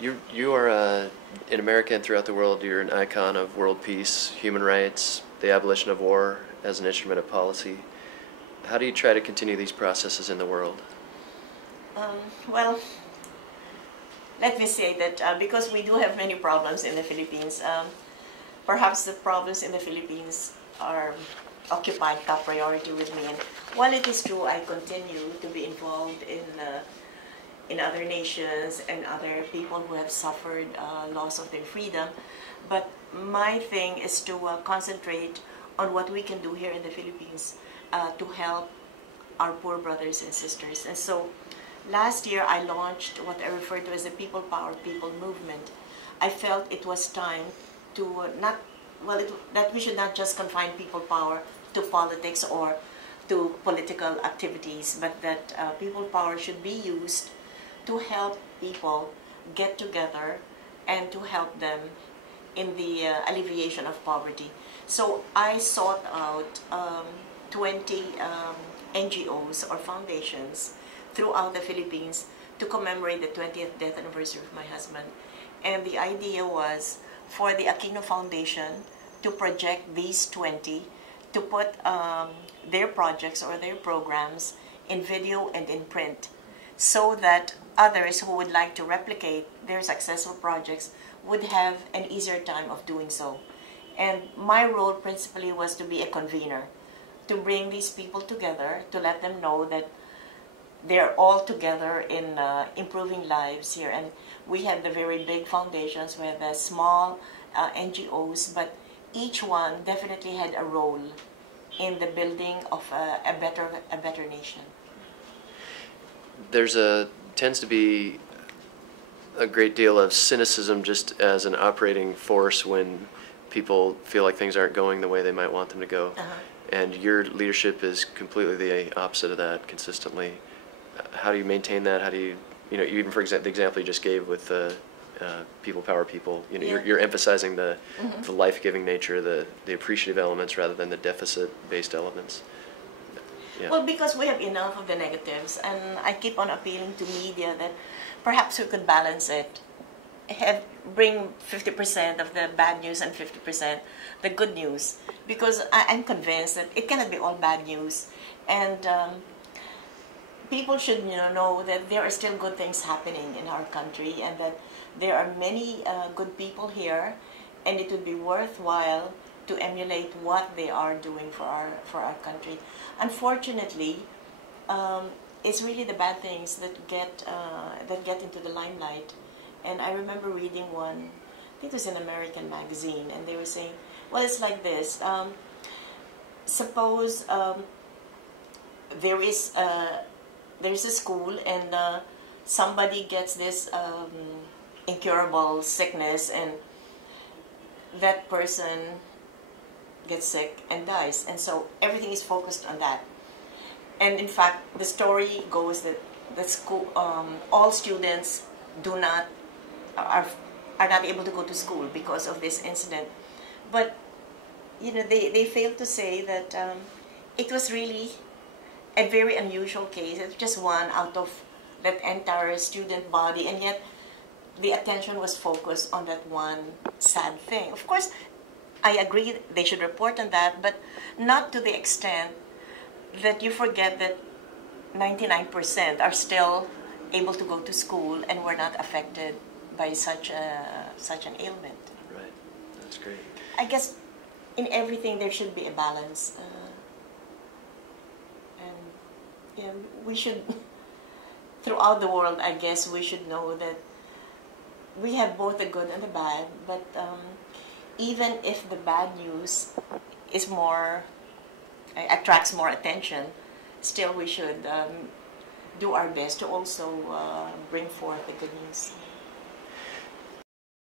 You are in America and throughout the world. You're an icon of world peace, human rights, the abolition of war as an instrument of policy. How do you try to continue these processes in the world? Well, let me say that because we do have many problems in the Philippines, perhaps the problems in the Philippines are occupied top priority with me. And while it is true, I continue to be involved in other nations and other people who have suffered loss of their freedom. But my thing is to concentrate on what we can do here in the Philippines to help our poor brothers and sisters. And so last year I launched what I refer to as the People Power People movement. I felt it was time to that we should not just confine people power to politics or to political activities, but that people power should be used to help people get together and to help them in the alleviation of poverty. So I sought out 20 NGOs or foundations throughout the Philippines to commemorate the 20th death anniversary of my husband. And the idea was for the Aquino Foundation to project these 20, to put their projects or their programs in video and in print, so that others who would like to replicate their successful projects would have an easier time of doing so. And my role principally was to be a convener, to bring these people together, to let them know that they're all together in improving lives here. And we had the very big foundations, we had the small NGOs, but each one definitely had a role in the building of a better nation. Tends to be a great deal of cynicism just as an operating force when people feel like things aren't going the way they might want them to go. And your leadership is completely the opposite of that consistently. How do you maintain that? How do you, even for example, the example you just gave with people power people, you're emphasizing the life-giving nature, the appreciative elements rather than the deficit-based elements. Yeah. Well, because we have enough of the negatives, and I keep on appealing to media that perhaps we could balance it, bring 50% of the bad news and 50% the good news, because I'm convinced that it cannot be all bad news, and people should know that there are still good things happening in our country, and that there are many good people here, and it would be worthwhile to emulate what they are doing for our country. Unfortunately, it's really the bad things that get into the limelight. And I remember reading one, I think it was an American magazine, and they were saying, well, it's like this. Suppose there's a school, and somebody gets this incurable sickness, and that person gets sick and dies, and so everything is focused on that. And in fact, the story goes that the school, all students are not able to go to school because of this incident. But they failed to say that it was really a very unusual case. It's just one out of that entire student body, and yet the attention was focused on that one sad thing. Of course, I agree they should report on that, but not to the extent that you forget that 99% are still able to go to school and were not affected by such an ailment. Right, that's great. I guess in everything there should be a balance, and we should, throughout the world, I guess we should know that we have both the good and the bad, but even if the bad news is attracts more attention, still we should do our best to also bring forth the good news.